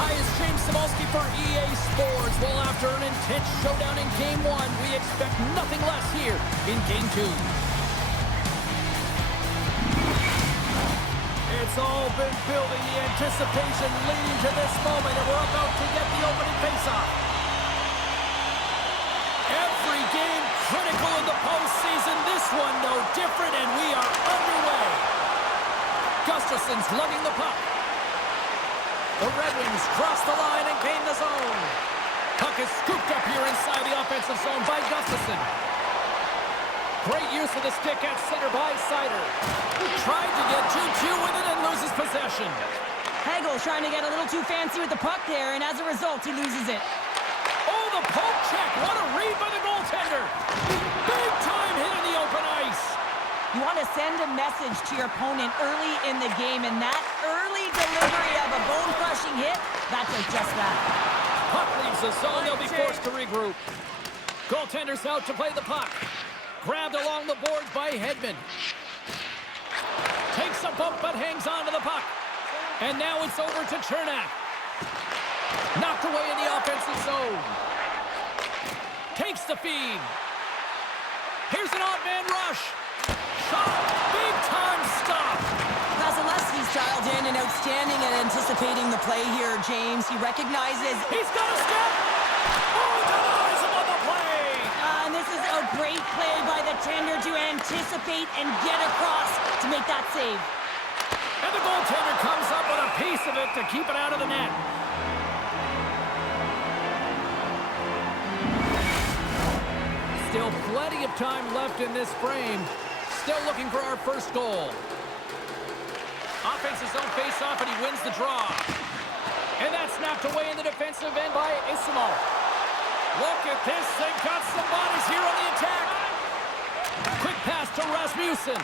Hi, it's James Cebulski for EA Sports. Well, after an intense showdown in Game 1, we expect nothing less here in Game 2. It's all been building, the anticipation leading to this moment, and we're about to get the opening faceoff. Every game critical in the postseason, this one no different, and we are underway. Gustafson's lugging the puck. The Red Wings cross the line and gain the zone. Puck is scooped up here inside the offensive zone by Gustafson. Great use of the stick at center by Sider. Tried to get 2-2 with it and loses possession. Hagel's trying to get a little too fancy with the puck there, and as a result, he loses it. Oh, the poke check. What a read by the goaltender. Big time hit in the open ice. You want to send a message to your opponent early in the game, and that early delivery of a bone-crushing hit, that does just that. Puck leaves the zone. They'll be forced to regroup. Goaltender's out to play the puck. Grabbed along the boards by Hedman. Takes a bump but hangs on to the puck. And now it's over to Chernak. Knocked away in the offensive zone. Takes the feed. Here's an odd man rush. Shot. Big time stop. Vasilevsky's dialed in and outstanding at anticipating the play here, James. He recognizes... He's got a step. Oh, denies him on the play. And this is a great play by the tender to anticipate and get across to make that save. And the goaltender comes up with a piece of it to keep it out of the net. Still plenty of time left in this frame. Still looking for our first goal. Offensive zone face-off, and he wins the draw. And that's snapped away in the defensive end by Isimo. Look at this. They've got some bodies here on the attack. Quick pass to Rasmussen.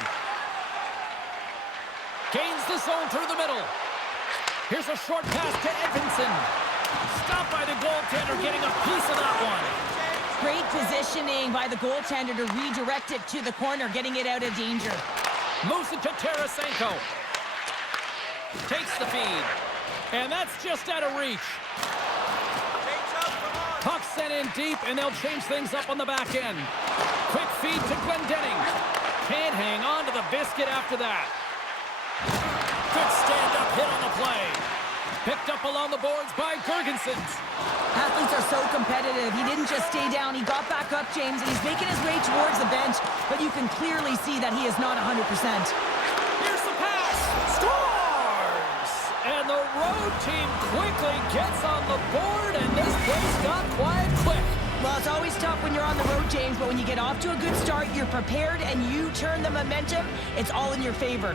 Gains the zone through the middle. Here's a short pass to Edvinsson. Stopped by the goaltender, getting a piece of that one. Great positioning by the goaltender to redirect it to the corner, getting it out of danger. Moves it to Tarasenko. Takes the feed. And that's just out of reach. Puck sent in deep, and they'll change things up on the back end. Quick feed to Glendening. Can't hang on to the biscuit after that. Good stand-up hit on the play. Picked up along the boards by Gergensen. Athletes are so competitive. He didn't just stay down. He got back up, James, and he's making his way towards the bench, but you can clearly see that he is not 100%. Here's the pass. Scores! And the road team quickly gets on the board, and this place got quiet quick. Well, it's always tough when you're on the road, James, but when you get off to a good start, you're prepared, and you turn the momentum, it's all in your favor.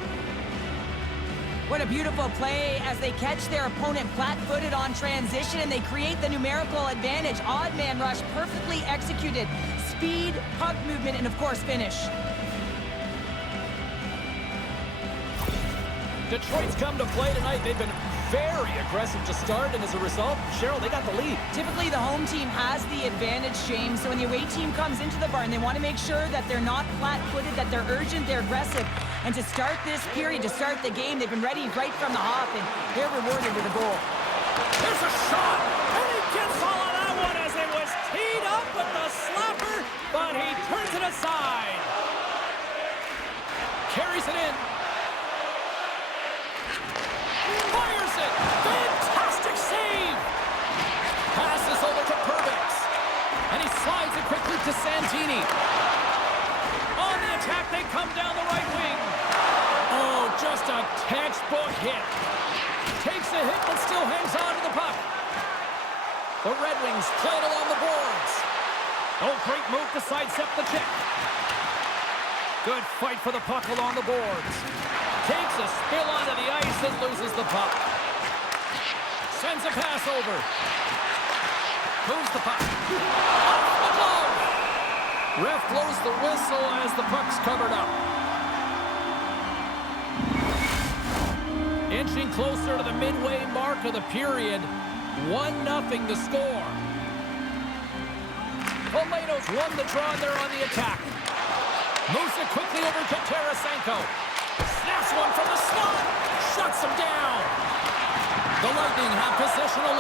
What a beautiful play as they catch their opponent flat-footed on transition, and they create the numerical advantage. Odd man rush, perfectly executed. Speed, puck movement, and of course, finish. Detroit's come to play tonight. They've been very aggressive to start, and as a result, Cheryl, they got the lead. Typically, the home team has the advantage, James. So when the away team comes into the barn, they want to make sure that they're not flat-footed, that they're urgent, they're aggressive. And to start this period, to start the game, they've been ready right from the hop, and they're rewarded with a goal. There's a shot, and he gets all of that one as it was teed up with the slapper, but he turns it aside. Carries it in. Fires it. Fantastic save. Passes over to Perbix, and he slides it quickly to Santini. On the attack, they come down the right wing. Oh, just a textbook hit. Takes a hit, but still hangs on to the puck. The Red Wings play it along the boards. Oh, great move to sidestep the check. Good fight for the puck along the boards. Takes a spill onto the ice and loses the puck. Sends a pass over. Moves the puck. Off the glove. Ref blows the whistle as the puck's covered up. Inching closer to the midway mark of the period. 1-0 to score. Poleto's won the draw, and they're on the attack. Moves it quickly over to Tarasenko. Snaps one from the slot. Shuts him down. The Lightning have possession of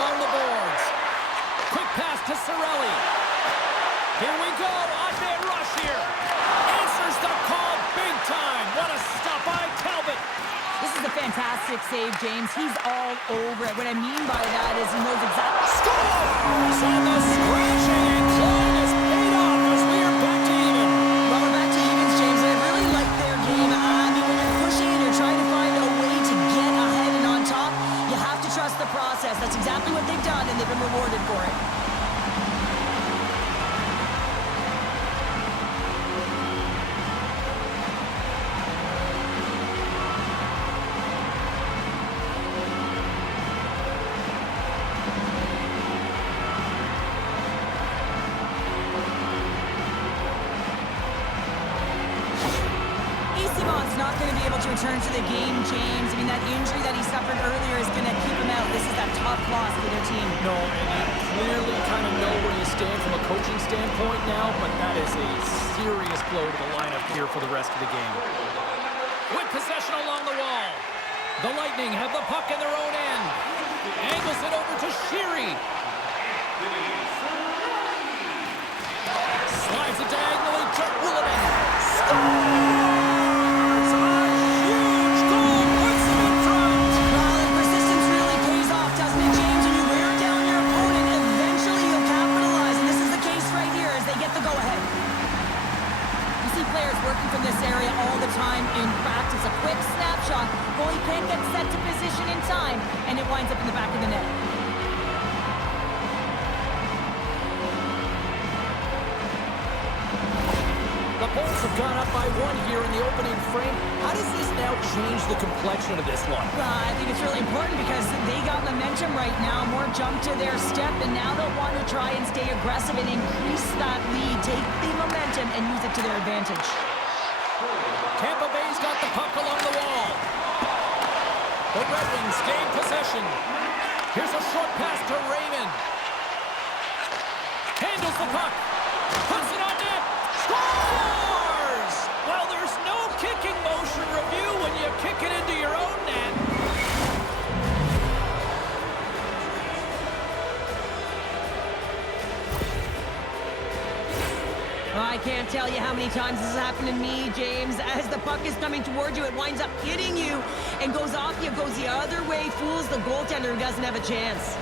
fantastic save, James. He's all over it. What I mean by that is he knows exactly... Scores! And the scratching and clawing has paid off as we are back to even. Well, we're back to evens, James, and I really like their game. I mean, when you're pushing and you're trying to find a way to get ahead and on top, you have to trust the process. That's exactly what they've done, and they've been rewarded for it. Not going to be able to return to the game, James. I mean, that injury that he suffered earlier is going to keep him out. This is that tough loss for their team. No, and you clearly kind of know where you stand from a coaching standpoint now, but that is a serious blow to the lineup here for the rest of the game. With possession along the wall, the Lightning have the puck in their own end. Angles it over to Sheary. Slides it diagonally to Ullinen. Scores! From this area all the time in practice. A quick snapshot. Goalie can't get set to position in time, and it winds up in the back of the net. The Bolts have gone up by one here in the opening frame. How does this now change the complexion of this one? I think it's really important because they got momentum right now. More jump to their step, and now they'll want to try and stay aggressive and increase that lead. Take the momentum and use it to their advantage. Tampa Bay's got the puck along the wall. The Red Wings gain possession. Here's a short pass to Raymond. Handles the puck. Puts it on net. Scores! Well, there's no kicking motion review when you kick it into your own net. I can't tell you how many times this has happened to me, James. As the puck is coming towards you, it winds up hitting you and goes off you, goes the other way, fools the goaltender who doesn't have a chance.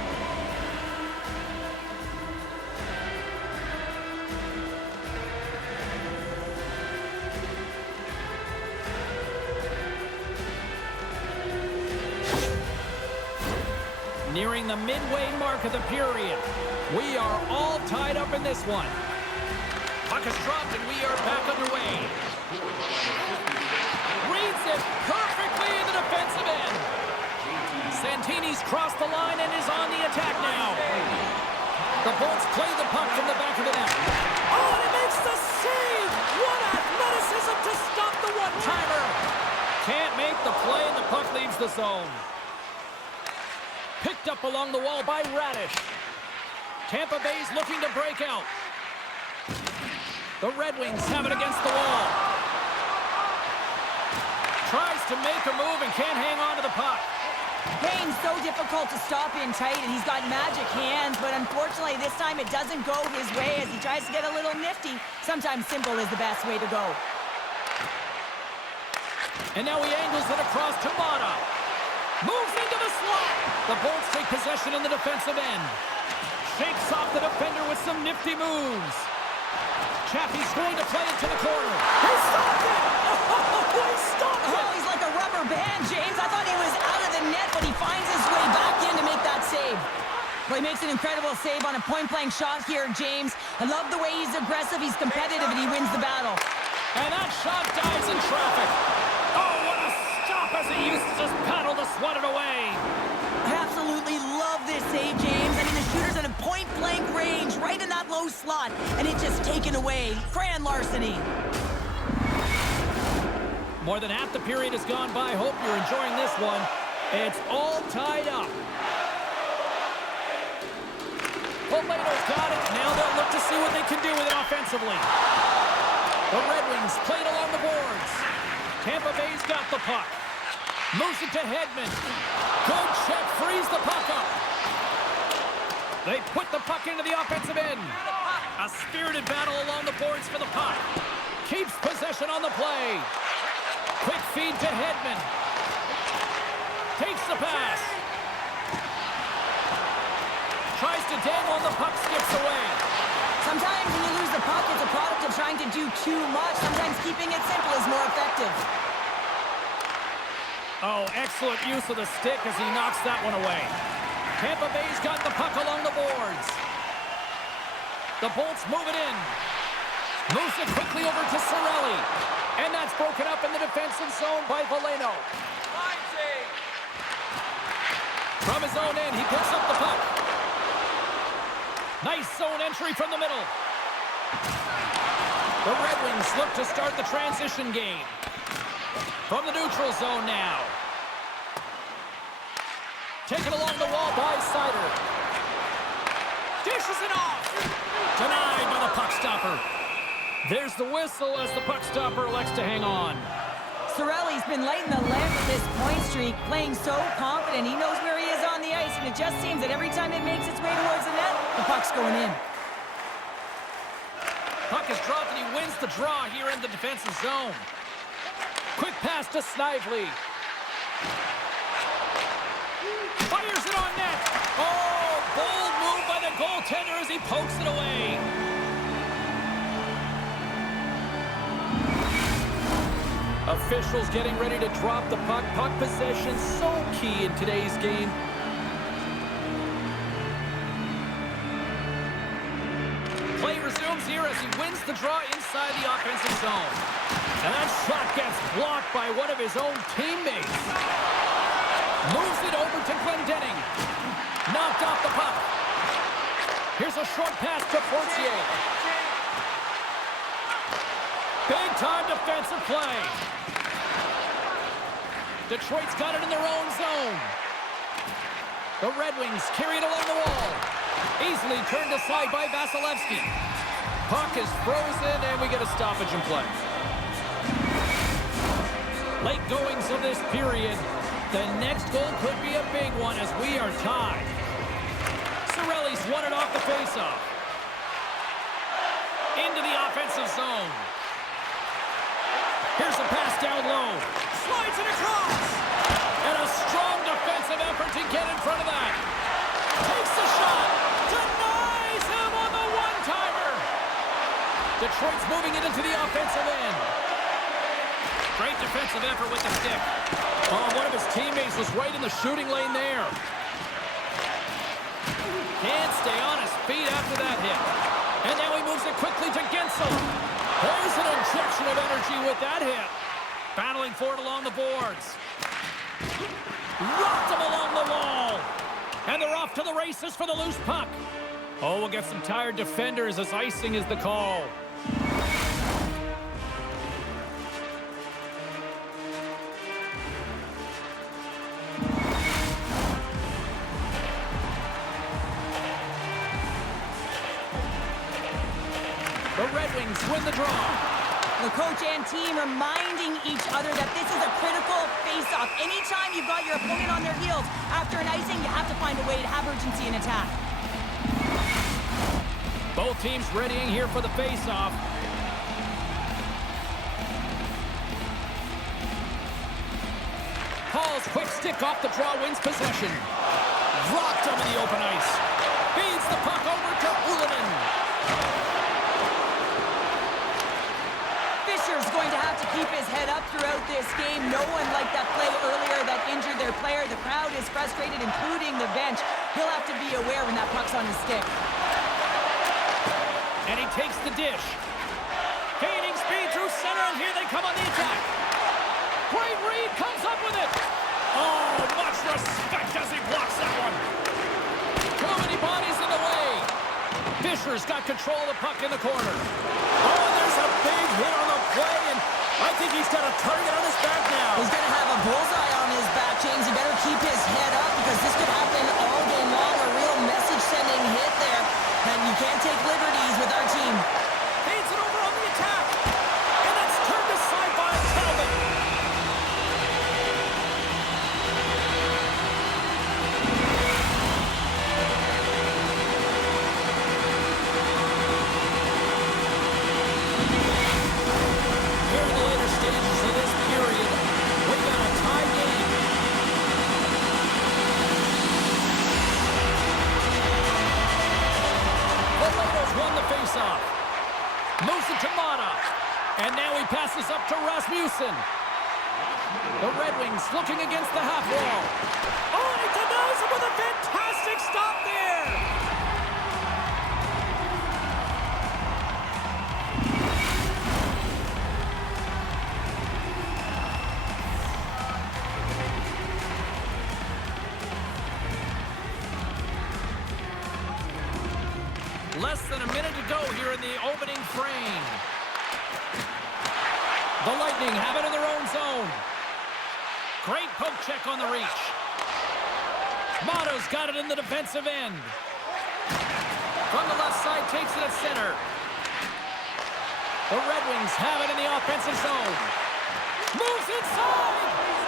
Nearing the midway mark of the period. We are all tied up in this one. Puck is dropped and we are back underway. Reads it perfectly in the defensive end. Santini's crossed the line and is on the attack now. The Bolts play the puck from the back of the net. Oh, and it makes the save! What athleticism to stop the one-timer! Can't make the play and the puck leaves the zone. Picked up along the wall by Radish. Tampa Bay's looking to break out. The Red Wings have it against the wall. Tries to make a move and can't hang on to the puck. Kane's so difficult to stop in tight, and he's got magic hands, but unfortunately this time it doesn't go his way as he tries to get a little nifty. Sometimes simple is the best way to go. And now he angles it across to Mata. Moves into the slot. The Bolts take possession in the defensive end. Shakes off the defender with some nifty moves. Chappie's going to play it to the corner. He stopped it! Oh, he stopped it! Oh, he's like a rubber band, James. I thought he was out of the net, but he finds his way back in to make that save. Well, he makes an incredible save on a point-blank shot here, James. I love the way he's aggressive, he's competitive, and he wins the battle. And that shot dies in traffic. Oh, what a stop as he used to just paddle to swat it away. I absolutely love this save, James. I mean, the shooter's in a point-blank range, right in that low slot, and it's just taken away. Grand larceny. More than half the period has gone by. Hope you're enjoying this one. It's all tied up. Poleto's got it. Now they'll look to see what they can do with it offensively. The Red Wings played along the boards. Tampa Bay's got the puck. Moves it to Hedman. Good check, frees the puck up. They put the puck into the offensive end. A spirited battle along the boards for the puck. Keeps possession on the play. Quick feed to Hedman. the pass. Tries to dangle and the puck skips away. Sometimes when you lose the puck, it's a product of trying to do too much. Sometimes keeping it simple is more effective. Oh, excellent use of the stick as he knocks that one away. Tampa Bay's got the puck along the boards. The Bolts move it in. Moves it quickly over to Cirelli. And that's broken up in the defensive zone by Veleno. From his own end, he picks up the puck. Nice zone entry from the middle. The Red Wings look to start the transition game. From the neutral zone now. Taken along the wall by Sider. Dishes it off. Denied by the puck stopper. There's the whistle as the puck stopper elects to hang on. Cirelli's been lighting the lamp with this point streak, playing so confident. He knows where he is on the ice, and it just seems that every time it makes its way towards the net, the puck's going in. Puck is dropped, and he wins the draw here in the defensive zone. Quick pass to Snively. Fires it on net. Oh, bold move by the goaltender as he pokes it away. Officials getting ready to drop the puck. Puck possession so key in today's game. Play resumes here as he wins the draw inside the offensive zone. And that shot gets blocked by one of his own teammates. Moves it over to Glendening. Knocked off the puck. Here's a short pass to Fortier. Big time defensive play. Detroit's got it in their own zone. The Red Wings carry it along the wall. Easily turned aside by Vasilevsky. Puck is frozen, and we get a stoppage in play. Late goings of this period. The next goal could be a big one as we are tied. Cirelli's won it off the faceoff. Into the offensive zone. Here's a pass down low. Slides it across. And a strong defensive effort to get in front of that. Takes the shot. Denies him on the one-timer. Detroit's moving it into the offensive end. Great defensive effort with the stick. Oh, one of his teammates was right in the shooting lane there. Can't stay on his feet after that hit. And now he moves it quickly to Gensel. There's an injection of energy with that hit. Battling for it along the boards. Rocked him along the wall. And they're off to the races for the loose puck. Oh, we'll get some tired defenders as icing is the call. The Red Wings win the draw. The coach and team reminding each other that this is a critical face-off. Anytime you've got your opponent on their heels after an icing, you have to find a way to have urgency in attack. Both teams readying here for the face-off. Hall's quick stick off the draw wins possession. Rocked over the open ice. Feeds the puck over to Ullinen. Fisher's going to have to keep his head up throughout this game. No one liked that play earlier that injured their player. The crowd is frustrated, including the bench. He'll have to be aware when that puck's on his stick. And he takes the dish. Gaining speed through center, and here they come on the attack. Great read, comes up with it. Oh, much respect as he blocks that one. Too many bodies in the way. Fisher's got control of the puck in the corner. Oh, there's a big hit on the play, and I think he's got a target on his back now. He's going to have a bullseye on his back, James. He better keep his head up because this could happen all game long. A real message-sending hit there, and you can't take liberties with our team. Feeds it over on the attack, and that's turned aside by Talbot. Here in the later stages of this period, we've got a tie game. faceoff. Moves it to Mata. And now he passes up to Rasmussen. The Red Wings looking against the half wall. Oh, and he denies him with a fantastic stop there. Less than a minute to go here in the opening frame. The Lightning have it in their own zone. Great poke check on the reach. Mata's got it in the defensive end. From the left side, takes it at center. The Red Wings have it in the offensive zone. Moves inside.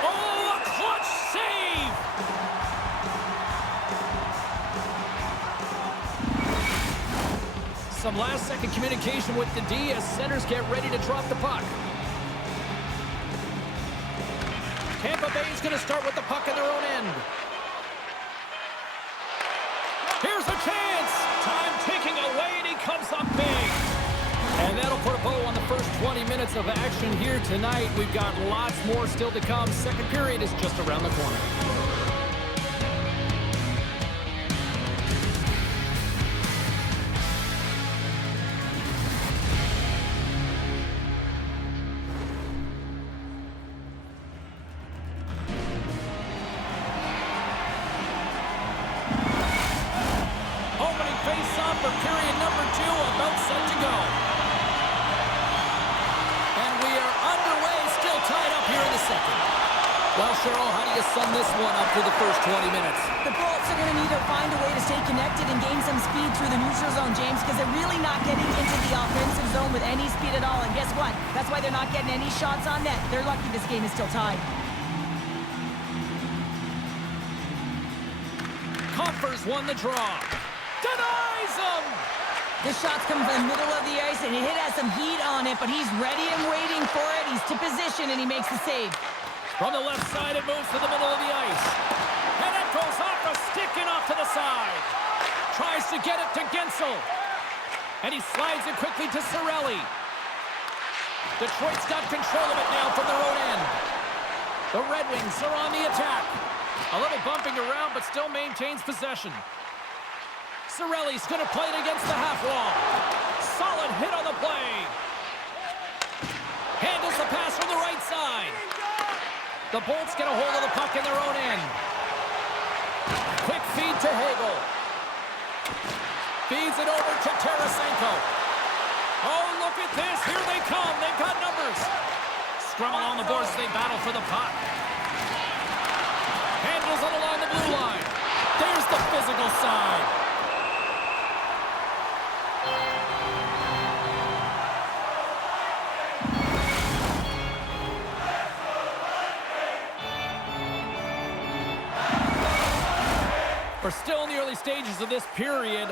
Oh, a clutch save. Some last-second communication with the D as centers get ready to drop the puck. Tampa Bay is going to start with the puck in their own end. Here's a chance. Time ticking away, and he comes up big. And that'll put a bow on the first 20 minutes of action here tonight. We've got lots more still to come. Second period is just around the corner. For period number 2, about set to go. And we are underway, still tied up here in the second. Well, Cheryl, how do you sum this one up through the first 20 minutes? The Bolts are going to need to find a way to stay connected and gain some speed through the neutral zone, James, because they're really not getting into the offensive zone with any speed at all. And guess what? That's why they're not getting any shots on net. They're lucky this game is still tied. Compher's won the draw. Denies him! This shot's coming from the middle of the ice, and it has some heat on it, but he's ready and waiting for it. He's to position, and he makes the save. From the left side, it moves to the middle of the ice. And it goes off a stick and off to the side. Tries to get it to Gensel. And he slides it quickly to Cirelli. Detroit's got control of it now from their own end. The Red Wings are on the attack. A little bumping around, but still maintains possession. Cirelli's going to play it against the half wall. Solid hit on the play. Handles the pass from the right side. The Bolts get a hold of the puck in their own end. Quick feed to Hagel. Feeds it over to Tarasenko. Oh, look at this. Here they come. They've got numbers. Scrum along the boards as they battle for the puck. Handles it along the blue line. There's the physical side. We're still in the early stages of this period.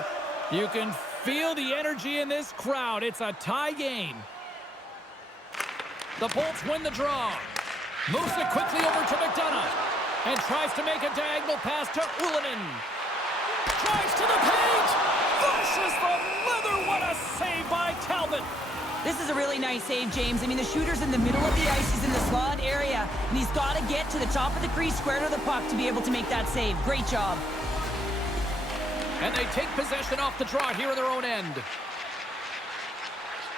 You can feel the energy in this crowd. It's a tie game. The Bolts win the draw. Moves it quickly over to McDonough. And tries to make a diagonal pass to Ullinen. Drives to the paint. Flushes the leather. What a save by Talbot. This is a really nice save, James. I mean, the shooter's in the middle of the ice. He's in the slot area. And he's got to get to the top of the crease, square to the puck to be able to make that save. Great job. And they take possession off the draw here in their own end.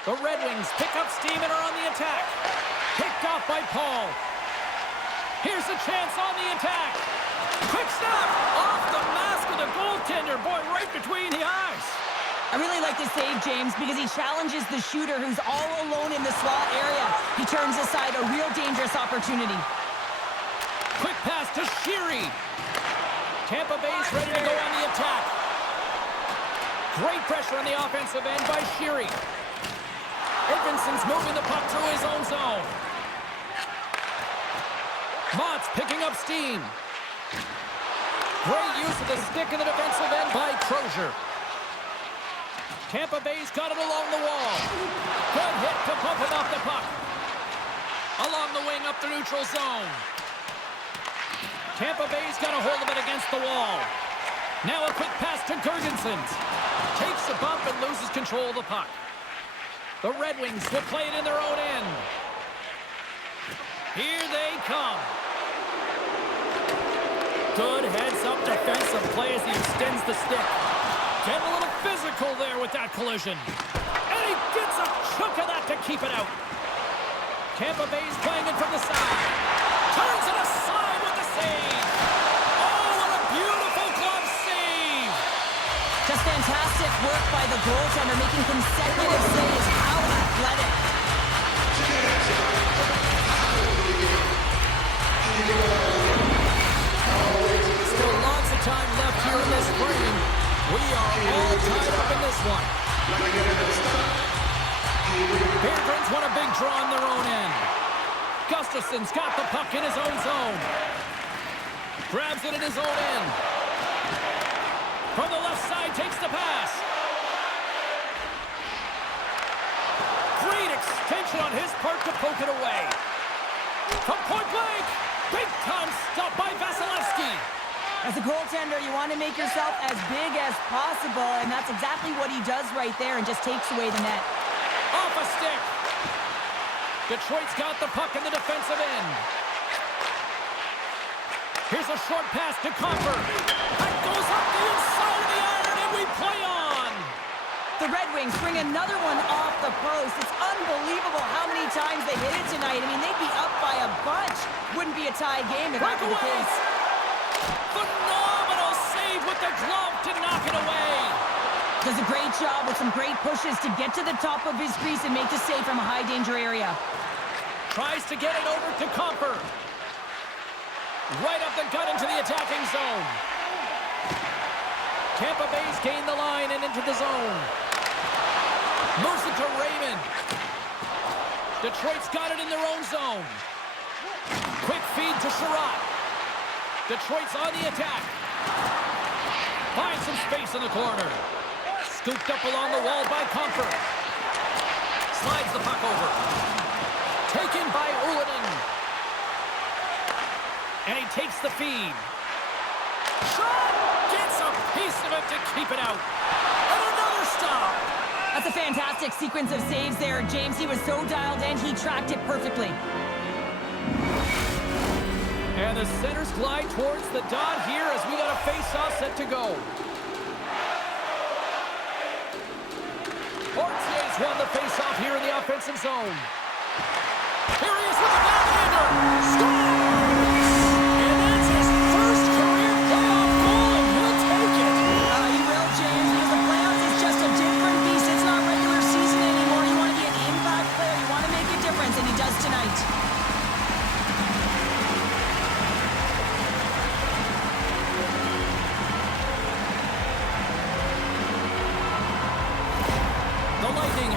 The Red Wings pick up steam and are on the attack. Picked off by Paul. Here's a chance on the attack. Quick snap off the mask of the goaltender. Boy, right between the eyes. I really like this save, James, because he challenges the shooter who's all alone in the slot area. He turns aside a real dangerous opportunity. Quick pass to Sheary. Tampa Bay's ready to go on the attack. Great pressure on the offensive end by Sheary. Edvinson's moving the puck through his own zone. Mott's picking up steam. Great use of the stick in the defensive end by Crozier. Tampa Bay's got it along the wall. Good hit to bump him off the puck. Along the wing up the neutral zone. Tampa Bay's got a hold of it against the wall. Now a quick pass to Gergensen. Takes a bump and loses control of the puck. The Red Wings will play it in their own end. Here they come. Good heads-up defensive play as he extends the stick. Getting a little physical there with that collision. And he gets a chunk of that to keep it out. Tampa Bay's playing it from the side. Turns it aside with the save. Oh, what a beautiful glove save. Just fantastic work by the goaltender, making consecutive saves. How athletic. Still lots of time left here in this frame. We are all tied up in this one. Penguins want a big draw on their own end. Gustafson's got the puck in his own zone. Grabs it in his own end. From the left side, takes the pass. Great extension on his part to poke it away. From point blank, big time stop by Vasilevsky. As a goaltender, you want to make yourself as big as possible, and that's exactly what he does right there and just takes away the net. Off a stick. Detroit's got the puck in the defensive end. Here's a short pass to Comfort. That goes up the inside of the iron, and we play on. The Red Wings bring another one off the post. It's unbelievable how many times they hit it tonight. I mean, they'd be up by a bunch. Wouldn't be a tie game if that were the case. Phenomenal save with the glove to knock it away. Does a great job with some great pushes to get to the top of his crease and make the save from a high-danger area. Tries to get it over to Comfort. Right up the gut into the attacking zone. Tampa Bay's gained the line and into the zone. Moves it to Raymond. Detroit's got it in their own zone. Quick feed to Sherratt. Detroit's on the attack. Finds some space in the corner. Scooped up along the wall by Comfort. Slides the puck over. Taken by Ullinen. And he takes the feed. Shot! Gets a piece of it to keep it out. And another stop. That's a fantastic sequence of saves there, James. He was so dialed in, he tracked it perfectly. And the centers glide towards the dot here as we got a face-off set to go. Ortier's won the face-off here in the offensive zone. Here he is with the backhander. Scores! And that's his first career playoff goal, and he'll take it. He will, James, because the playoffs is just a different beast. It's not regular season anymore. You want to be an impact player. You want to make a difference, and he does tonight.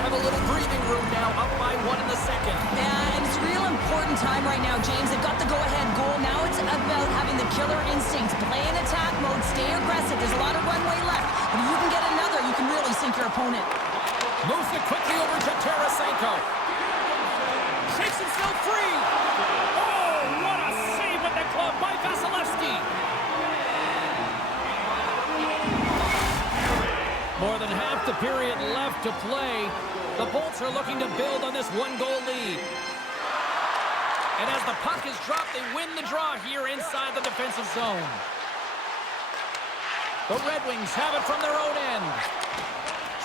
Have a little breathing room now, up by one in the second. Yeah, and it's a real important time right now, James. They've got the go-ahead goal. Now it's about having the killer instincts. Play in attack mode, stay aggressive. There's a lot of runway left. But if you can get another, you can really sink your opponent. Moves it quickly over to Tarasenko. Shakes himself free. Oh, what a save with the glove by Vasilevsky. More than half the period left to play. The Bolts are looking to build on this one-goal lead. And as the puck is dropped, they win the draw here inside the defensive zone. The Red Wings have it from their own end.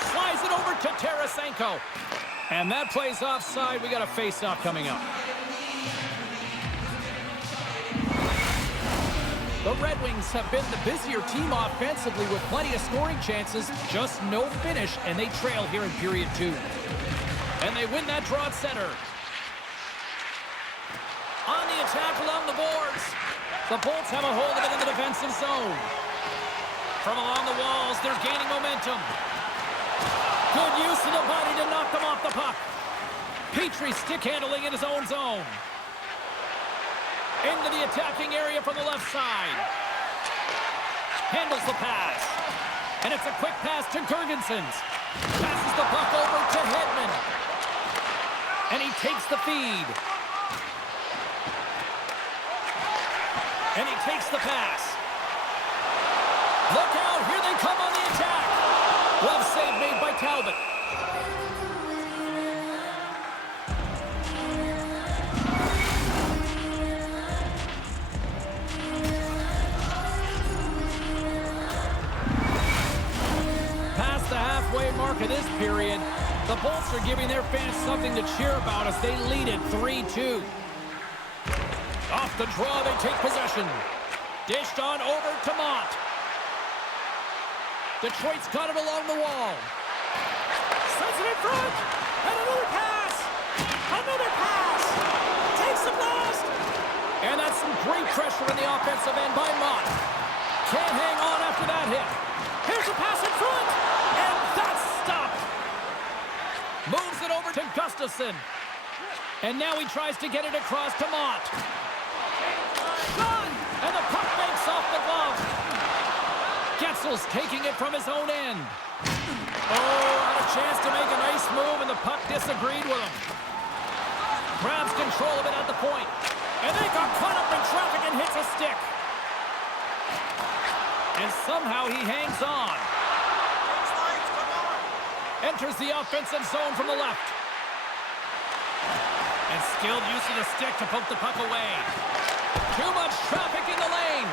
Slides it over to Tarasenko. And that plays offside. We got a face-off coming up. The Red Wings have been the busier team offensively with plenty of scoring chances, just no finish, and they trail here in period 2. And they win that draw at center. On the attack along the boards. The Bolts have a hold of it in the defensive zone. From along the walls, they're gaining momentum. Good use of the body to knock them off the puck. Petrie stick handling in his own zone. Into the attacking area from the left side. Handles the pass. And it's a quick pass to Girgensons. Passes the puck over to Hedman. And he takes the feed. And he takes the pass. Look out, here they come on the attack. Well, mark of this period. The Bolts are giving their fans something to cheer about as they lead it 3-2. Off the draw, they take possession. Dished on over to Mott. Detroit's got it along the wall. Sends it in front. And another pass. Another pass. Takes the blast. And that's some great pressure in the offensive end by Mott. Can't hang on after that hit. Here's a pass in front. And that's stopped. Moves it over to Gustafsson. And now he tries to get it across to Mott. Shot! And the puck makes off the glove. Getzel's taking it from his own end. Oh, had a chance to make a nice move, and the puck disagreed with him. Grabs control of it at the point. And they got caught up in traffic and hits a stick. And somehow he hangs on. Enters the offensive zone from the left. And skilled use of the stick to poke the puck away. Too much traffic in the lane.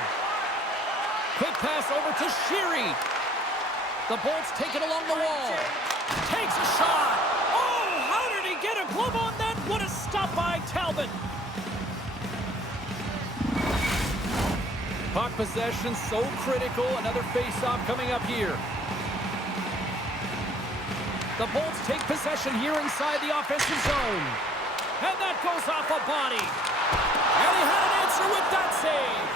Quick pass over to Sheary. The Bolts take it along the wall. Takes a shot. Oh, how did he get a glove on that? What a stop by Talbot. Puck possession so critical. Another face-off coming up here. The Bolts take possession here inside the offensive zone. And that goes off a body. And he had an answer with that save.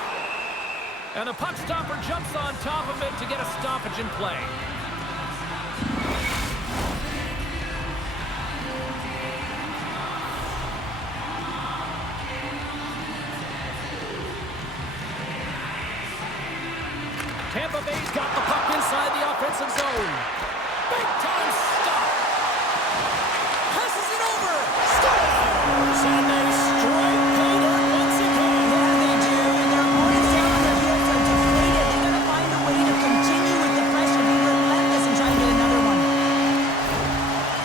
And the puck stopper jumps on top of it to get a stoppage in play. Tampa Bay's got the puck inside the offensive zone. Big time stop. Passes it over. Scores! And they strike Calder once again. Yeah, they do. And their opponents down on their heels are deflated. They got to find a way to continue with the pressure, be relentless, and try and get another one.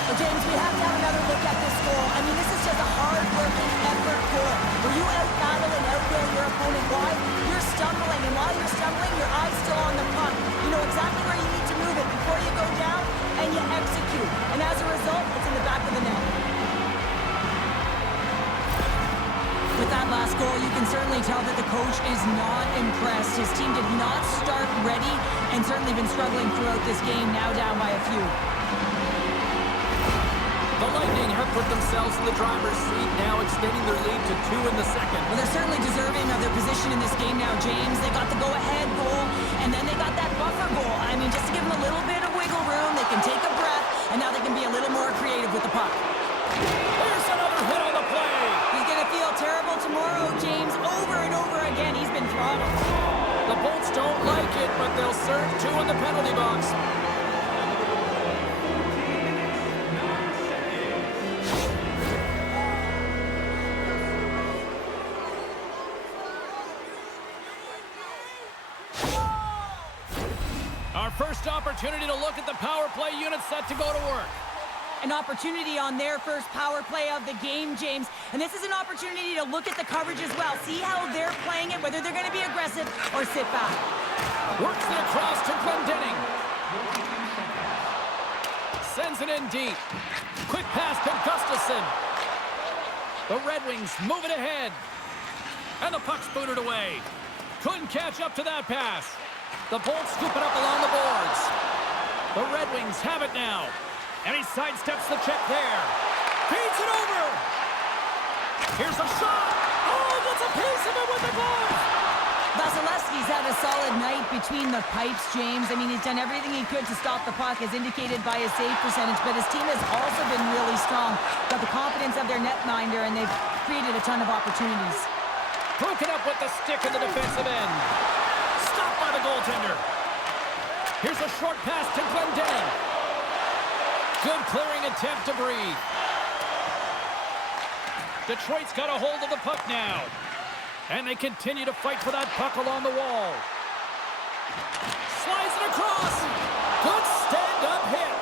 But James, we have to have another look at this goal. I mean, this is just a hard-working effort goal. Where you out-battle and outwill your opponent. Why? You're stumbling, and while you're stumbling, your eye's still on the puck. You know exactly where you need to move it before you go down, and you execute. And as a result, it's in the back of the net. With that last goal, you can certainly tell that the coach is not impressed. His team did not start ready and certainly been struggling throughout this game, now down by a few. The Lightning have put themselves in the driver's seat, now extending their lead to 2 in the second. Well, they're certainly deserving of their position in this game now, James. They got the go-ahead goal, and then they got that buffer goal. I mean, just to give them a little bit of wiggle room, they can take a breath, and now they can be a little more creative with the puck. Here's another hit on the play. He's going to feel terrible tomorrow, James. Over and over again, he's been throttled. The Bolts don't like it, but they'll serve 2 in the penalty box. Our first opportunity to look at the power play unit set to go to work. An opportunity on their first power play of the game, James. And this is an opportunity to look at the coverage as well. See how they're playing it, whether they're going to be aggressive or sit back. Works it across to Glendening. Sends it in deep. Quick pass to Gustafsson. The Red Wings move it ahead. And the puck's booted away. Couldn't catch up to that pass. The Bolts scoop it up along the boards. The Red Wings have it now. And he sidesteps the check there. Feeds it over. Here's a shot. Oh, gets a piece of it with the glove. Vasilevsky's had a solid night between the pipes, James. I mean, he's done everything he could to stop the puck, as indicated by his save percentage, but his team has also been really strong. Got the confidence of their netminder, and they've created a ton of opportunities. Broken up with the stick in the defensive end. Stopped by the goaltender. Here's a short pass to Glendening. Good clearing attempt to breathe. Detroit's got a hold of the puck now. And they continue to fight for that puck along the wall. Slides it across. Good stand-up hit.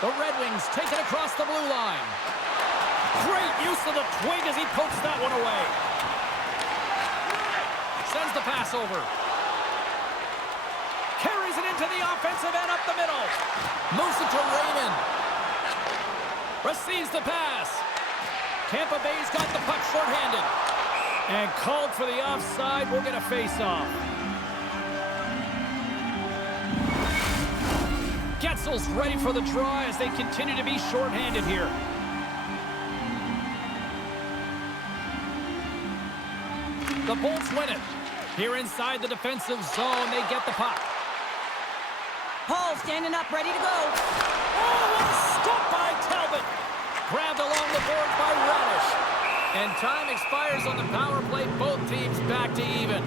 The Red Wings take it across the blue line. Great use of the twig as he pokes that one away. Sends the pass over. Carries it in into the offensive end up the middle. Moves it to Raymond. Receives the pass. Tampa Bay's got the puck shorthanded. And called for the offside. We'll get a face-off. Getzel's ready for the draw as they continue to be shorthanded here. The Bolts win it. Here inside the defensive zone, they get the puck. Paul standing up, ready to go. Oh, what a stop by Talbot. Grabbed along the board by Radish. And time expires on the power play. Both teams back to even.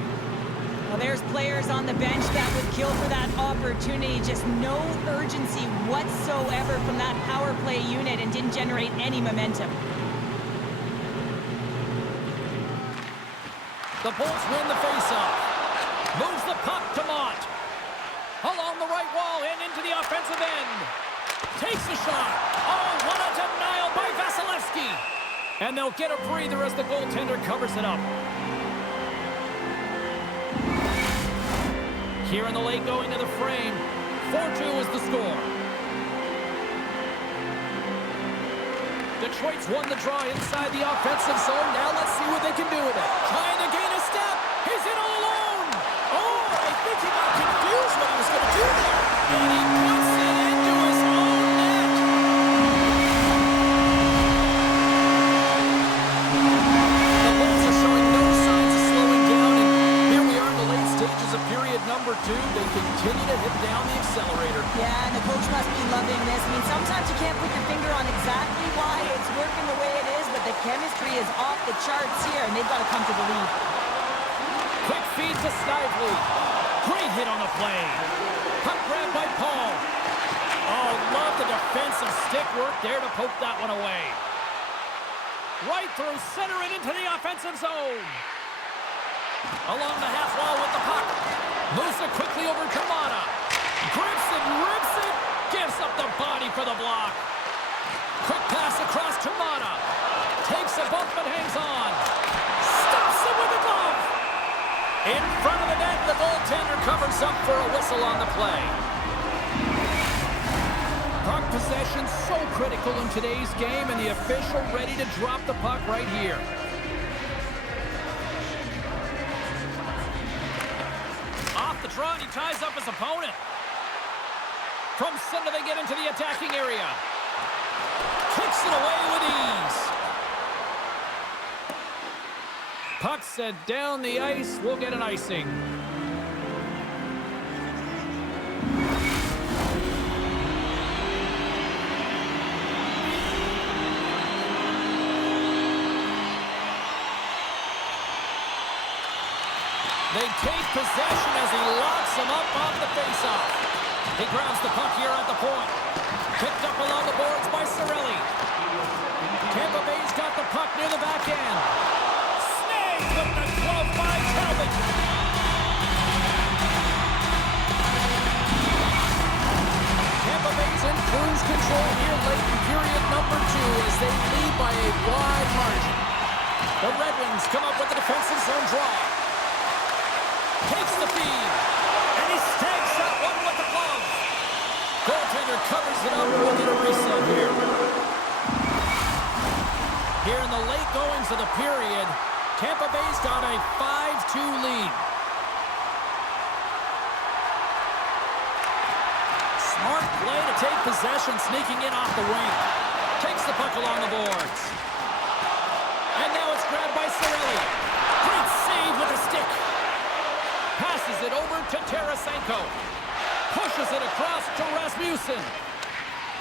Well, there's players on the bench that would kill for that opportunity. Just no urgency whatsoever from that power play unit and didn't generate any momentum. The Bolts win the faceoff. Moves the puck to Mott. Along the right wall and into the offensive end. Takes a shot. Oh, what a denial by Vasilevsky. And they'll get a breather as the goaltender covers it up. Here in the late going to the frame. 4-2 is the score. Detroit's won the draw inside the offensive zone. Now let's see what they can do with it. Trying to gain a step. He's in all alone. Oh, I think he got confused what he was going to do there. And he puts it into his own net. The Bulls are showing no signs of slowing down. And here we are in the late stages of period number 2. They continue to hit down the accelerator. Yeah, and the coach must be loving this. I mean, sometimes you can't put your finger on exactly why it's working the way it is, but the chemistry is off the charts here, and they've got to come to the lead. Quick feed to Snively. Great hit on the play. Puck grab by Paul. Oh, love the defensive stick work there to poke that one away. Right through center and into the offensive zone. Along the half wall with the puck. Moves it quickly over to Mata. Grips it, rips it. Gives up the body for the block. Quick pass across to Mata. Takes a bump but hangs on. Stops it with a glove. In front of the net, the goaltender covers up for a whistle on the play. Puck possession so critical in today's game, and the official ready to drop the puck right here. Off the draw, and he ties up his opponent. From center, they get into the attacking area. Kicks it away with ease. Puck set down the ice. We'll get an icing. They take possession as he locks him up off the faceoff. He grabs the puck here at the point. Picked up along the boards by Cirelli. Tampa Bay's got the puck near the back end. Snagged with the glove by Talbot. Tampa Bay's in cruise control here late in period number 2 as they lead by a wide margin. The Red Wings come up with the defensive zone draw. Takes the feed. And he snags that one with the glove. Goaltender covers it up. We'll get a reset here. Here in the late goings of the period, Tampa Bay's got a 5-2 lead. Smart play to take possession, sneaking in off the wing. Takes the puck along the boards. And now it's grabbed by Cirelli. Great save with a stick. Passes it over to Tarasenko. Pushes it across to Rasmussen.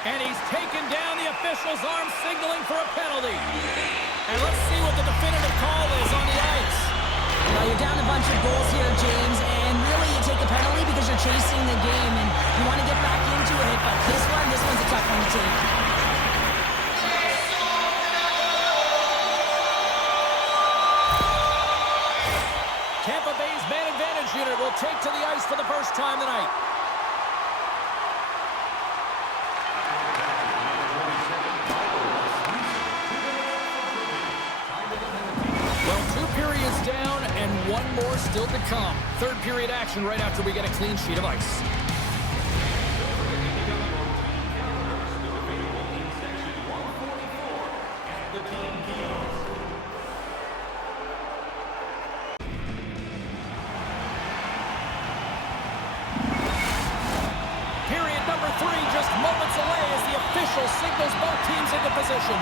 And he's taken down the official's arm, signaling for a penalty. And let's see what the definitive call is on the ice. Well, you're down a bunch of goals here, James, and really you take a penalty because you're chasing the game and you want to get back into it, but this one's a tough one to take. Tampa Bay's man advantage unit will take to the ice for the first time tonight. Well, 2 periods down and 1 more still to come. Third period action right after we get a clean sheet of ice. three just moments away as the official signals both teams into position.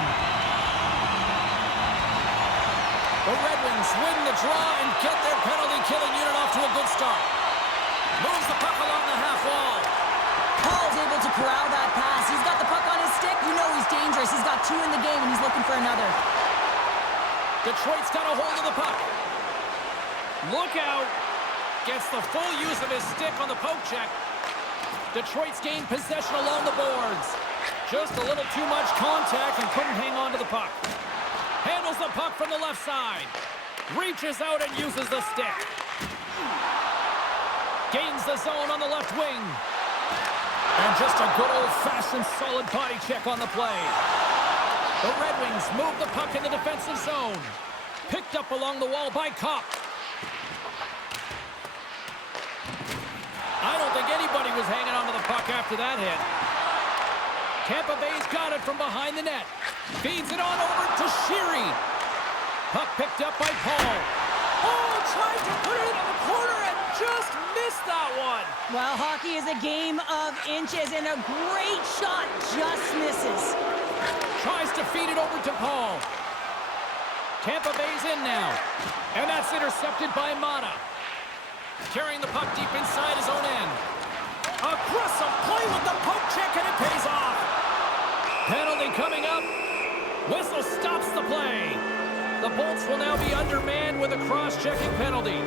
The Red Wings win the draw and get their penalty-killing unit off to a good start. Moves the puck along the half wall. Paul's able to corral that pass. He's got the puck on his stick. You know he's dangerous. He's got 2 in the game, and he's looking for another. Detroit's got a hold of the puck. Look out. Gets the full use of his stick on the poke check. Detroit's gained possession along the boards. Just a little too much contact and couldn't hang on to the puck. Handles the puck from the left side. Reaches out and uses the stick. Gains the zone on the left wing. And just a good old-fashioned solid body check on the play. The Red Wings move the puck in the defensive zone. Picked up along the wall by Kopp. I don't think anybody was hanging onto the puck after that hit. Tampa Bay's got it from behind the net. Feeds it on over to Sheary. Puck picked up by Paul. Oh, tried to put it in the corner and just missed that one. Well, hockey is a game of inches, and a great shot just misses. Tries to feed it over to Paul. Tampa Bay's in now. And that's intercepted by Mata. Carrying the puck deep inside his own end. Aggressive play with the poke check, and it pays off. Penalty coming up. Whistle stops the play. The Bolts will now be undermanned with a cross-checking penalty.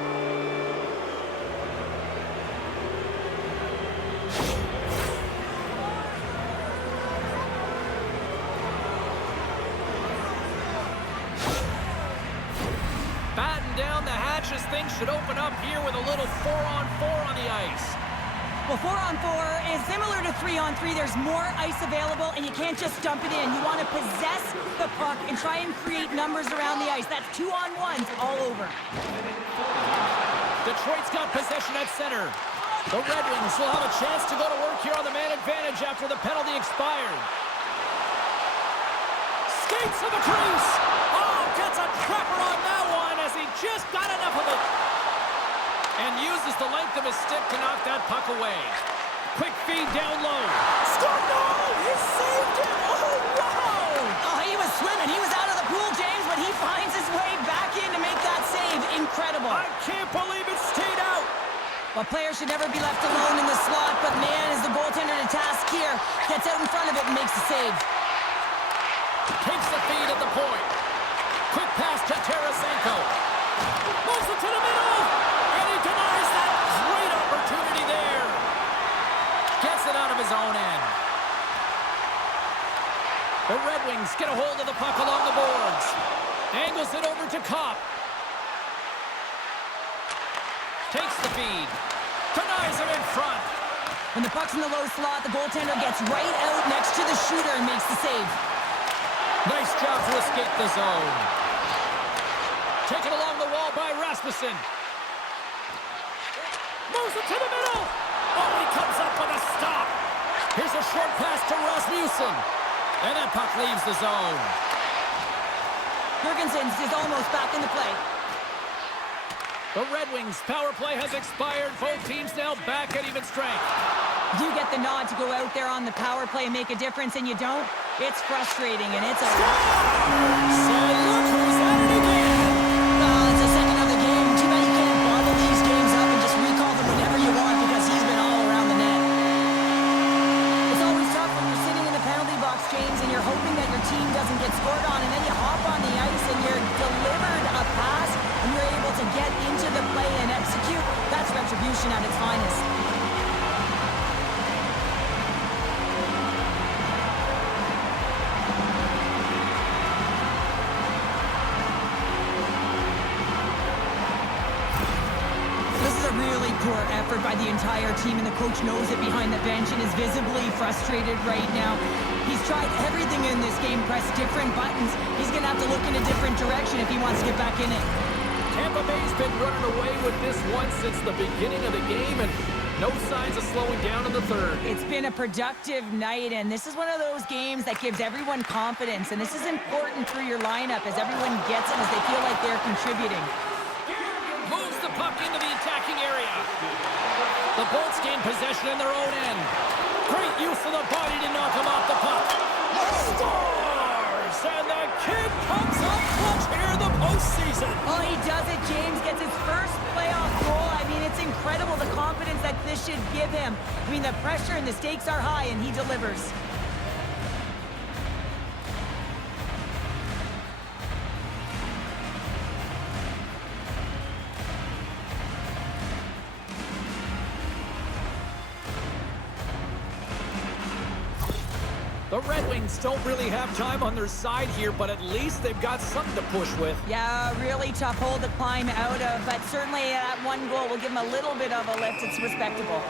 Batten down the hatches. Things should open up here with a little 4-on-4 on the ice. Well, 4-on-4 is similar to 3-on-3. There's more ice available, and you can't just dump it in. You want to possess the puck and try and create numbers around the ice. That's 2-on-1s all over. Detroit's got possession at center. The Red Wings will have a chance to go to work here on the man advantage after the penalty expired. Skates to the crease. Oh, gets a trapper on that one as he just got enough of it. And uses the length of his stick to knock that puck away. Quick feed down low. Scored goal! He saved it! Oh, wow! Oh, he was swimming. He was out of the pool, James, but he finds his way back in to make that save. Incredible. I can't believe it stayed out. Well, players should never be left alone in the slot, but man, is the goaltender to task here. Gets out in front of it and makes the save. Takes the feed at the point. Quick pass to Tarasenko. Moves it to the middle. And he denies that great opportunity there. Gets it out of his own end. The Red Wings get a hold of the puck along the boards. Angles it over to Kopp. Takes the feed. Denies him in front. When the puck's in the low slot, the goaltender gets right out next to the shooter and makes the save. Nice job to escape the zone. Taken along the wall by Rasmussen. Moves it to the middle. Oh, he comes up with a stop. Here's a short pass to Rasmussen. And that puck leaves the zone. Jurgensen is almost back in the play. The Red Wings power play has expired. Both teams now back at even strength. You get the nod to go out there on the power play and make a difference, and you don't. It's frustrating, and it's a... So look who's at it again. It's the second of the game. Too bad you can't bottle these games up and just recall them whenever you want, because he's been all around the net. It's always tough when you're sitting in the penalty box, James, and you're hoping that your team doesn't get scored on, and then you hop on the ice and you're delivered a pass, and you're able to get into the play and execute. That's retribution at its finest. Poor effort by the entire team, and the coach knows it behind the bench and is visibly frustrated right now. He's tried everything in this game, pressed different buttons. He's going to have to look in a different direction if he wants to get back in it. Tampa Bay's been running away with this one since the beginning of the game, and no signs of slowing down in the third. It's been a productive night, and this is one of those games that gives everyone confidence, and this is important for your lineup as everyone gets it, as they feel like they're contributing. Moves the puck into the attacking area. The Bolts gain possession in their own end. Great use of the body to knock him off the puck. Scores! And the kid comes up clutch here in the postseason. Oh, he does it, James. Gets his first playoff goal. I mean, it's incredible the confidence that this should give him. I mean, the pressure and the stakes are high, and he delivers. The Red Wings don't really have time on their side here, but at least they've got something to push with. Yeah, really tough hole to climb out of, but certainly that one goal will give him a little bit of a lift. It's respectable.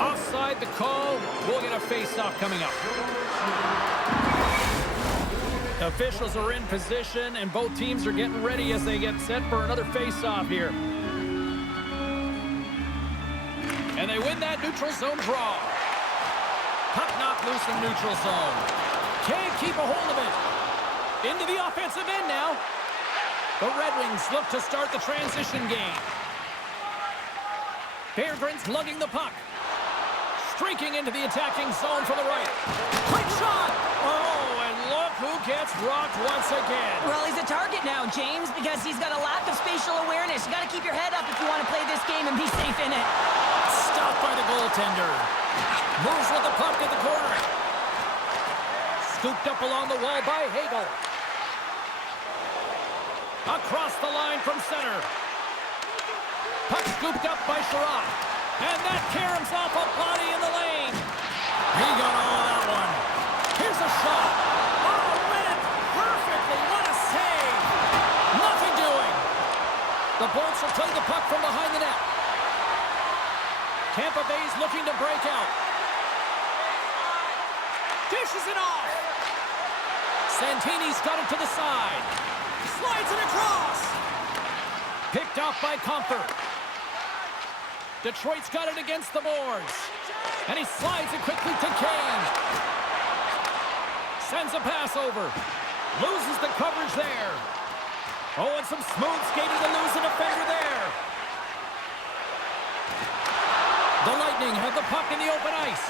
Offside the call. We'll get a face-off coming up. The officials are in position, and both teams are getting ready as they get set for another face-off here. And they win that neutral zone draw. Puck knocked loose in neutral zone. Can't keep a hold of it. Into the offensive end now. The Red Wings look to start the transition game. Berggren's lugging the puck. Streaking into the attacking zone from the right. Quick shot! Oh, and look who gets rocked once again. Well, he's a target now, James, because he's got a lack of spatial awareness. You got to keep your head up if you want to play this game and be safe in it. Stopped by the goaltender. Moves with the puck in the corner. Scooped up along the wall by Hagel. Across the line from center. Puck scooped up by Sherratt. And that caroms off a body in the lane. He got all of that one. Here's a shot. Oh, read it perfectly. What a save. Nothing doing. The Bolts will play the puck from behind the net. Tampa Bay's looking to break out. Dishes it off. Santini's got it to the side. Slides it across. Picked off by Comfort. Detroit's got it against the boards. And he slides it quickly to Kane. Sends a pass over. Loses the coverage there. Oh, and some smooth skating to lose a defender there. The Lightning have the puck in the open ice.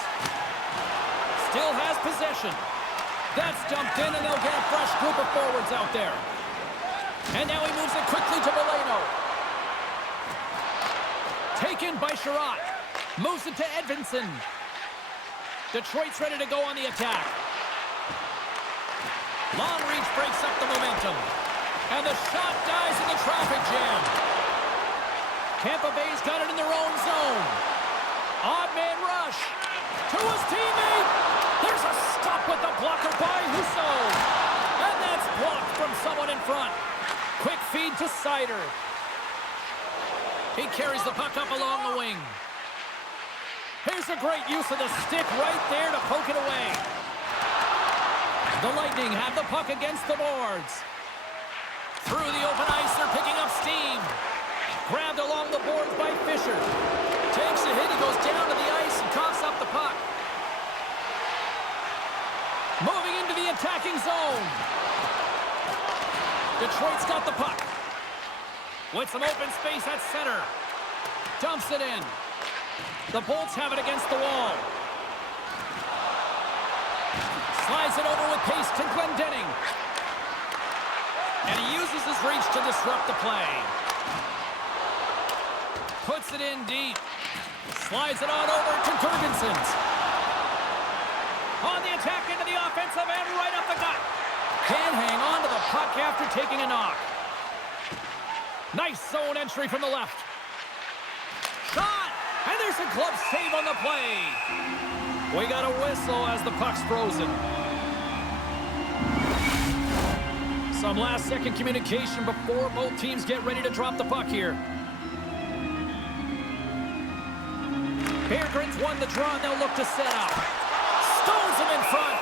Still has possession. That's dumped in, and they'll get a fresh group of forwards out there. And now he moves it quickly to Valeno. Taken by Sherratt. Moves it to Edvinsson. Detroit's ready to go on the attack. Long reach breaks up the momentum. And the shot dies in the traffic jam. Tampa Bay's got it in their own zone. Odd man rush. To his teammate. There's a stop with the blocker by Husso. And that's blocked from someone in front. Quick feed to Sider. He carries the puck up along the wing. Here's a great use of the stick right there to poke it away. The Lightning have the puck against the boards. Through the open ice, they're picking up steam. Grabbed along the boards by Fisher. Takes a hit, he goes down to the ice and coughs up the puck. Moving into the attacking zone. Detroit's got the puck. With some open space at center. Dumps it in. The Bolts have it against the wall. Slides it over with pace to Glendening. And he uses his reach to disrupt the play. Puts it in deep. Slides it on over to Jurgensen's. On the attack into the offensive end, right up the gut. Can't hang on to the puck after taking a knock. Nice zone entry from the left. Shot! And there's a glove save on the play. We got a whistle as the puck's frozen. Some last-second communication before both teams get ready to drop the puck here. Berggren's won the draw, and they'll look to set up. Stones him in front.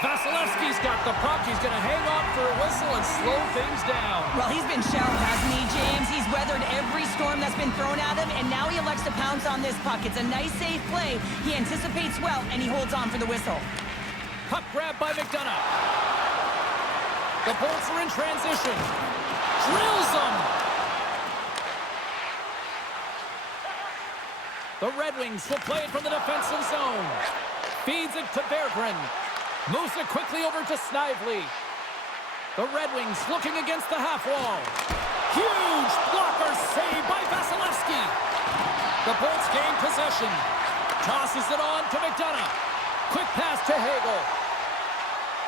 Vasilevsky's got the puck. He's going to hang on for a whistle and slow things down. Well, he's been shelled, hasn't he, James? He's weathered every storm that's been thrown at him, and now he elects to pounce on this puck. It's a nice, safe play. He anticipates well, and he holds on for the whistle. Puck grab by McDonough. The Bolts are in transition. Drills them. The Red Wings will play it from the defensive zone. Feed it to Berggren. Moves it quickly over to Snively. The Red Wings looking against the half wall. Huge blocker save by Vasilevsky. The Bolts gain possession. Tosses it on to McDonough. Quick pass to Hagel.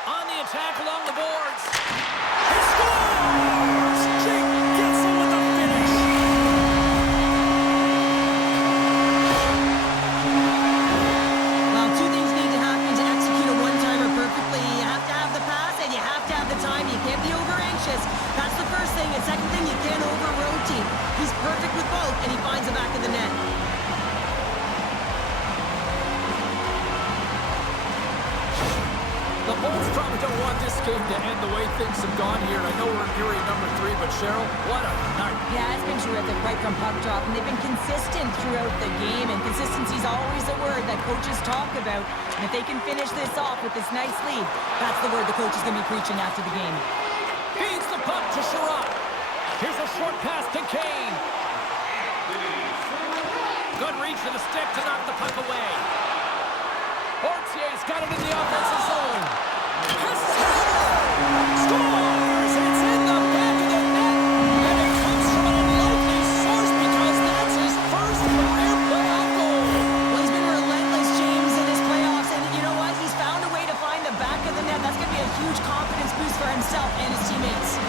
On the attack along the boards. He scores! Jake gets him with the finish. Well, two things need to happen to execute a one-timer perfectly. You have to have the pass and you have to have the time. You can't be over-anxious. That's the first thing. And second thing, you can't over-rotate. He's perfect with both, and he finds the back of the net. The Bolts probably don't want this game to end the way things have gone here. I know we're in period number 3, but Cheryl, what a night. Yeah, it's been terrific right from puck drop, and they've been consistent throughout the game, and consistency is always a word that coaches talk about. And if they can finish this off with this nice lead, that's the word the coach is going to be preaching after the game. Feeds the puck to Sherratt. Here's a short pass to Kane. Good reach to the stick to knock the puck away. Ortier's got it in the offensive zone. Scores! It's in the back of the net, and it comes from an unlikely source because that's his first career playoff goal. Well, he's been relentless, James, in his playoffs, and you know what? He's found a way to find the back of the net. That's going to be a huge confidence boost for himself and his teammates.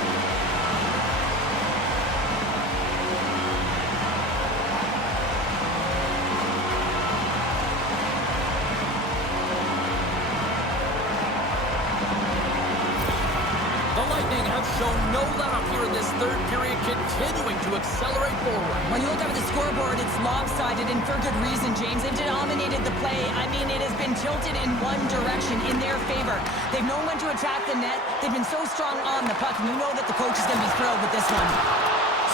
Shown no let-up here in this third period, continuing to accelerate forward. When you look up at the scoreboard, it's lopsided, and for good reason, James. They've dominated the play. I mean, it has been tilted in one direction in their favor. They've known when to attack the net. They've been so strong on the puck, and you know that the coach is going to be thrilled with this one.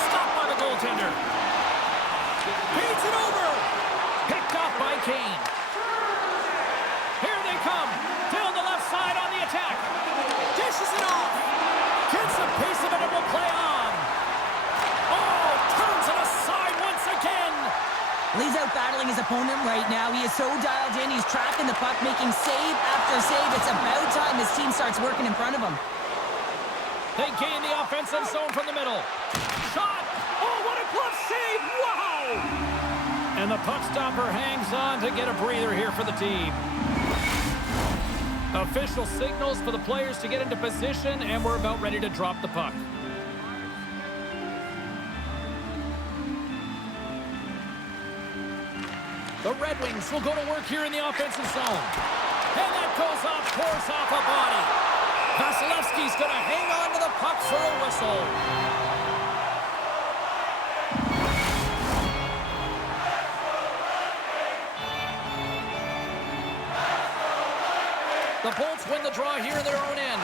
Stopped by the goaltender. Beats it over. Picked off by Kane. Here they come. Down the left side on the attack. Dishes it off. Gets a piece of it and will play on. Oh, turns it aside once again. He's out battling his opponent right now. He is so dialed in. He's tracking the puck, making save after save. It's about time his team starts working in front of him. They gain the offensive zone from the middle. Shot. Oh, what a glove save. Wow. And the puck stopper hangs on to get a breather here for the team. Official signals for the players to get into position, and we're about ready to drop the puck. The Red Wings will go to work here in the offensive zone. And that goes off, pours off a body. Vasilevsky's going to hang on to the puck for a whistle. The Bolts win the draw here in their own end.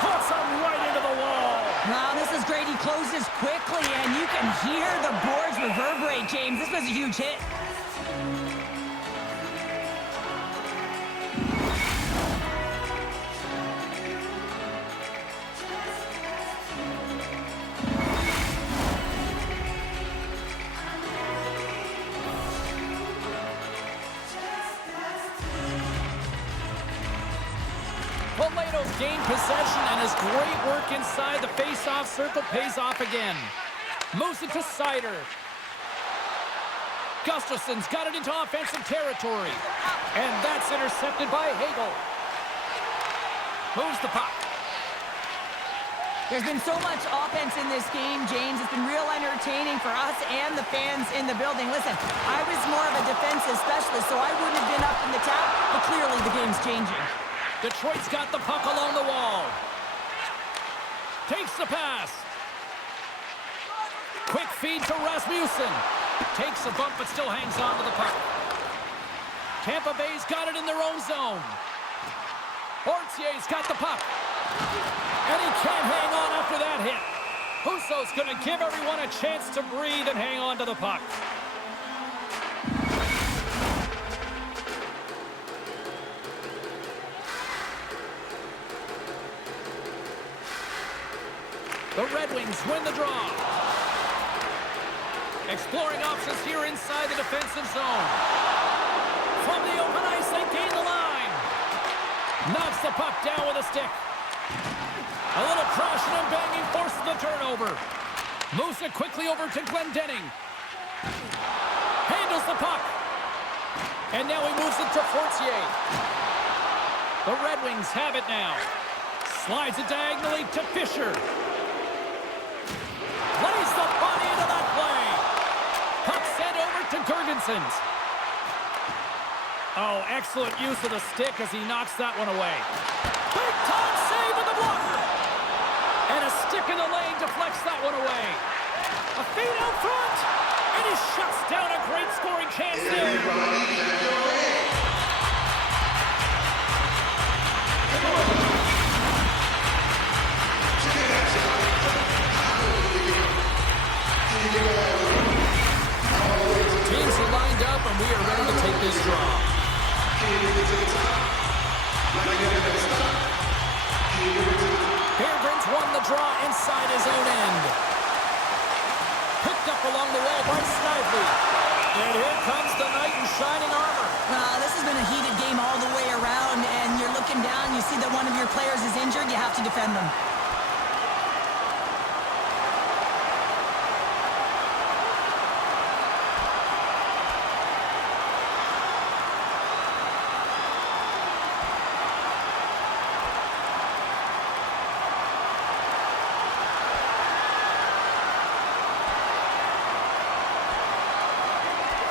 Puts them right into the wall. Wow, this is great. He closes quickly, and you can hear the boards reverberate, James. This was a huge hit. Gained possession, and his great work inside the face-off circle pays off again. Moves it to Seider. Gustafson's got it into offensive territory. And that's intercepted by Hagel. Moves the puck. There's been so much offense in this game, James. It's been real entertaining for us and the fans in the building. Listen, I was more of a defensive specialist, so I wouldn't have been up in the tap, but clearly the game's changing. Detroit's got the puck along the wall. Takes the pass. Quick feed to Rasmussen. Takes a bump but still hangs on to the puck. Tampa Bay's got it in their own zone. Ortier's got the puck. And he can't hang on after that hit. Husso's going to give everyone a chance to breathe and hang on to the puck. The Red Wings win the draw. Exploring options here inside the defensive zone. From the open ice, they gain the line. Knocks the puck down with a stick. A little crashing and banging forces the turnover. Moves it quickly over to Glendening. Handles the puck. And now he moves it to Fortier. The Red Wings have it now. Slides it diagonally to Fisher. Lays the body into that play. Puck sent over to Girgensons. Oh, excellent use of the stick as he knocks that one away. Big time save with the blocker. And a stick in the lane deflects that one away. A feed out front. And he shuts down a great scoring chance there. Teams are lined up and we are ready to take this draw. Beerbrins won the draw inside his own end. Picked up along the wall by Snively. And here comes the knight in shining armor. Well, this has been a heated game all the way around, and you're looking down, you see that one of your players is injured, you have to defend them.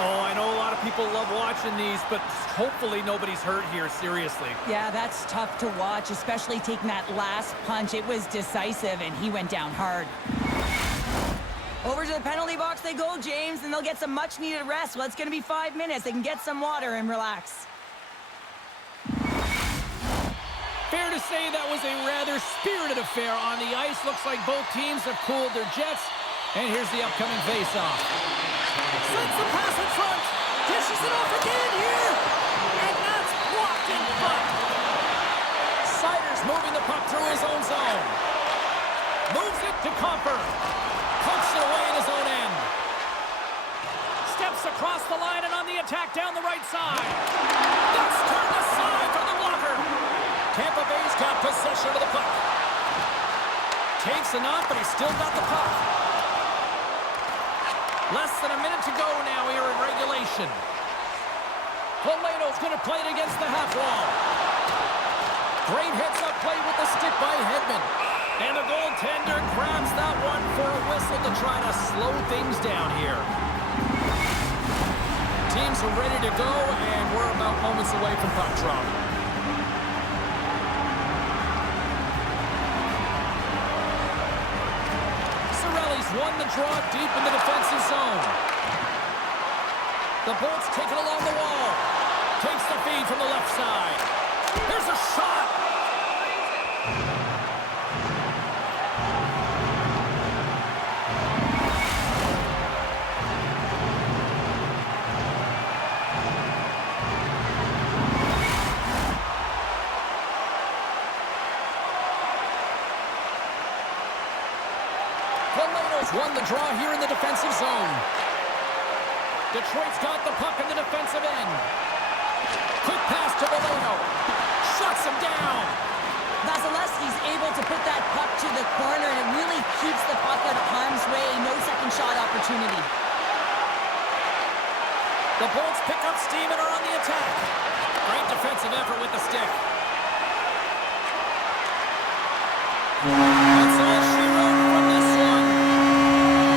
Oh, I know a lot of people love watching these, but hopefully nobody's hurt here, seriously. Yeah, that's tough to watch, especially taking that last punch. It was decisive, and he went down hard. Over to the penalty box they go, James, and they'll get some much-needed rest. Well, it's going to be 5 minutes. They can get some water and relax. Fair to say that was a rather spirited affair on the ice. Looks like both teams have cooled their jets. And here's the upcoming face-off. Sends the pass in front. Dishes it off again here. And that's blocked in front. Siders moving the puck through his own zone. Moves it to Comper. Pokes it away in his own end. Steps across the line and on the attack down the right side. That's turned aside from the blocker. Tampa Bay's got possession of the puck. Takes enough, but he's still got the puck. Less than a minute to go now here in regulation. Polano's going to play it against the half wall. Great heads-up play with the stick by Hedman. And the goaltender grabs that one for a whistle to try to slow things down here. Teams are ready to go, and we're about moments away from puck drop. Won the draw deep in the defensive zone. The Bolts take it along the wall. Takes the feed from the left side. There's a shot. Won the draw here in the defensive zone. Detroit's got the puck in the defensive end. Quick pass to Polano. Shuts him down. Vasilevsky's able to put that puck to the corner, and it really keeps the puck out of harm's way. No second shot opportunity. The Bolts pick up steam and are on the attack. Great defensive effort with the stick. That's all she wrote from this one.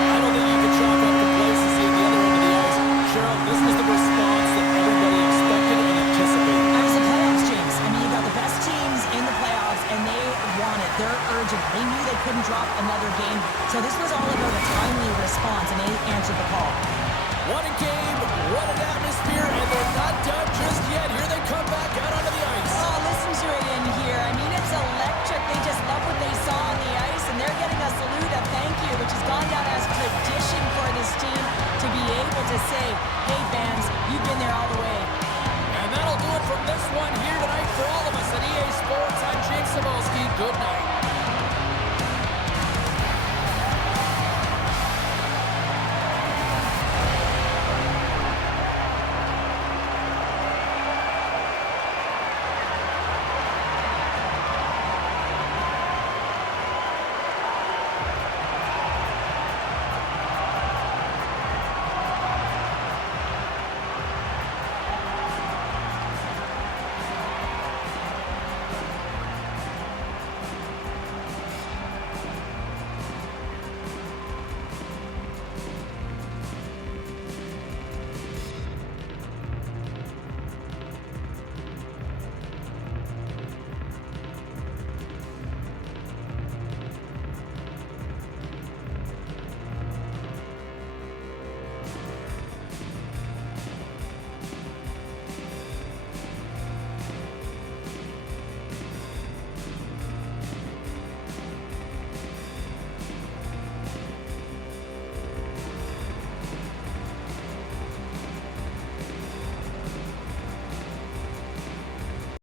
I don't think you can chalk up complacency at the other end of the ice. Cheryl, this was the response that everybody expected and anticipated. That was the playoffs, James. I mean, you got the best teams in the playoffs, and they want it. They're urgent. They knew they couldn't drop another game. So this was all about a timely response, and they answered the call. What a game, what an atmosphere, and they're not